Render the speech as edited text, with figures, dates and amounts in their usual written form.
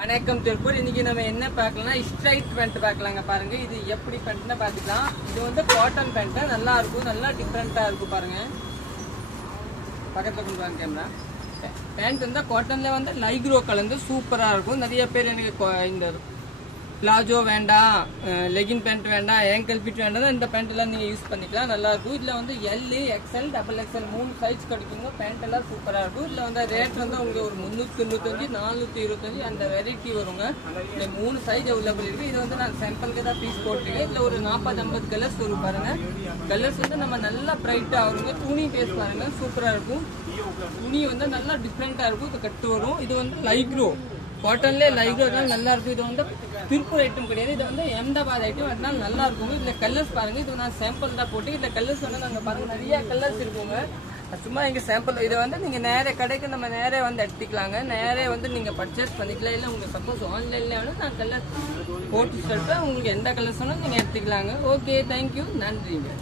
வணக்கம் திருப்பூர். இன்னைக்கு நம்ம என்ன பார்க்கலாம்னா ஸ்ட்ரைட் பேண்ட் பார்க்கலாங்க. பாருங்க இது எப்படி பேண்ட்னா பார்த்துக்கலாம். இது வந்து காட்டன் பேண்ட், நல்லா இருக்கும், நல்லா டிஃப்ரெண்டா இருக்கும். பாருங்க பக்கத்துல கொண்டு வாங்க கேமரா. பேண்ட் வந்து காட்டன்ல வந்து லைக்ரோ கலந்து சூப்பரா இருக்கும். நிறைய பேர் எனக்கு இந்த பிளாஜோ வேண்டாம், லெகின் பேண்ட் வேண்டாம், ஏங்கல் ஃபிட் வேண்டாம், இந்த பேண்ட் எல்லாம் நீங்க யூஸ் பண்ணிக்கலாம், நல்லா இருக்கும். இதுல வந்து L, XL, double XL 3 size கிடைக்குங்க. பேண்ட் எல்லாம் சூப்பரா இருக்கும். இதுல வந்து ரேட் வந்து உங்களுக்கு ஒரு 395, 425 அந்த வெரைட்டி வருங்க. இந்த 3 சைஸ் அவைலபிள் இருக்கு. இது வந்து நான் சாம்பிளுக்கு தான் பீஸ் போட்டிருக்கேன். இதுல ஒரு 40-50 கலர்ஸ் வரும். பாருங்க கலர்ஸ் வந்து நம்ம நல்லா பிரைட்டா வருங்க. துணி பேஸ் பாருங்க சூப்பரா இருக்கும். துணி வந்து நல்லா டிஃப்ரெண்டா இருக்கும். இது கட்டு வரும். இது வந்து லைக்ரோ காட்டன்ல லைக்ரோ தான் நல்லா இருக்கும். இது வந்து திருப்பூர் ஐட்டம் கிடையாது, இது வந்து அஹமதாபாத் ஐட்டம். அதனால நல்லா இருக்கும். இதுல கலர்ஸ் பாருங்க. இது நான் சாம்பிள் தான் போட்டு. இந்த கலர்ஸ் வந்து நாங்க பாருங்க நிறைய கலர்ஸ் இருக்குங்க. சும்மா இங்க சாம்பிள். இதை வந்து நீங்க நேர கடைக்கு நம்ம நேரே வந்து எடுத்துக்கலாங்க. நேரே வந்து நீங்க பர்ச்சேஸ் பண்ணிக்கலாம். இல்லை உங்களுக்கு சப்போஸ் ஆன்லைன்ல வேணும் நான் கலர் போட்டு சொல்லிட்டு உங்களுக்கு எந்த கலர்ஸ் வேணும் நீங்க எடுத்துக்கலாங்க. ஓகே, தேங்க்யூ, நன்றிங்க.